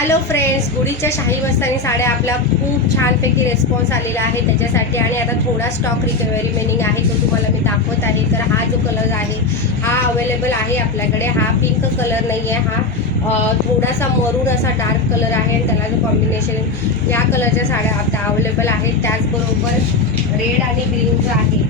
Hello friends, गुढीच्या शाही मस्तानी साड्या आपला खूप छानपैकी रिस्पॉन्स आलेला आहे त्याच्यासाठी. आणि आता थोडा स्टॉक रिमेनिंग आहे तो तुम्हाला मी दाखवत आहे. तर हा जो कलर आहे हा अवेलेबल आहे आपल्याकडे. हा पिंक कलर नाही आहे, हा थोडासा मरून असा डार्क कलर आहे आणि त्याला जो कॉम्बिनेशन या कलरच्या साड्या आता अवेलेबल आहेत. त्याचबरोबर रेड आणि ग्रीनचं आहे,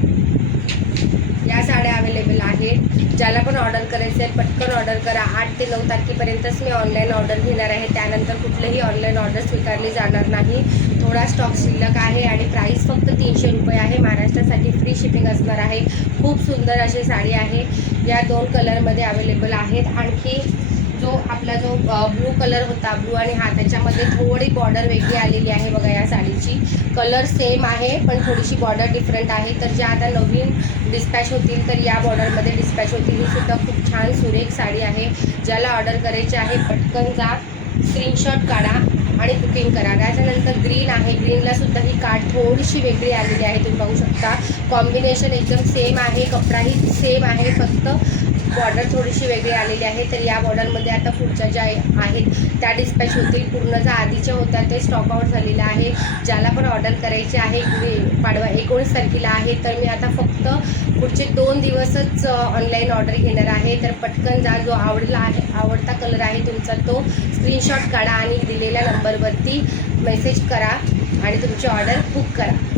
या साड्या अवेलेबल आहेत. ज्याला पण ऑर्डर करायचं आहे पटकन ऑर्डर करा. 8 ते 9 तारखेपर्यंतच मी ऑनलाईन ऑर्डर घेणार आहे, त्यानंतर कुठलीही ऑनलाईन ऑर्डर स्वीकारली जाणार नाही. थोडा स्टॉक शिल्लक आहे आणि प्राईस फक्त 300 रुपये आहे. महाराष्ट्रासाठी फ्री शिपिंग असणार आहे. खूप सुंदर अशी साडी आहे, या 2 कलरमध्ये अवेलेबल आहेत. आणखी जो आपला जो ब्लू कलर होता, ब्लू आणि हा त्याच्यामध्ये थोडी बॉर्डर वेगळी आलेली आहे बघा. या साडीची कलर सेम आहे पण थोडीशी बॉर्डर डिफरंट आहे. तर ज्या आता नवीन डिस्पॅच होतील तर या बॉर्डरमध्ये डिस्पॅच होतील. ही सुद्धा खूप छान सुरेख साडी आहे. ज्याला ऑर्डर करायची आहे पटकन जा, स्क्रीनशॉट काढा आणि बुकिंग करा. त्याच्यानंतर ग्रीन आहे, ग्रीनला सुद्धा ही कार्ड थोडीशी वेगळी आलेली आहे. तुम्ही पाहू शकता कॉम्बिनेशन एकदम सेम आहे, कपडाही सेम आहे, फक्त बॉर्डर थोडीशी वेगळी आलेली आहे. तर या बॉर्डरमध्ये आता पुढच्या ज्या आहेत त्या डिस्पॅच होतील. पूर्ण ज्या आधीच्या होत्या ते स्टॉक आउट झालेलं आहे. ज्याला पण ऑर्डर करायचे आहे, पाडवा 19 तारखेला आहे, तर मी आता फक्त पुढचे 2 दिवसच ऑनलाईन ऑर्डर घेणार आहे. तर पटकन जा, जो आवडता कलर आहे तुमचा तो स्क्रीनशॉट काढा आणि दिलेल्या नंबरवरती मेसेज करा आणि तुमची ऑर्डर बुक करा.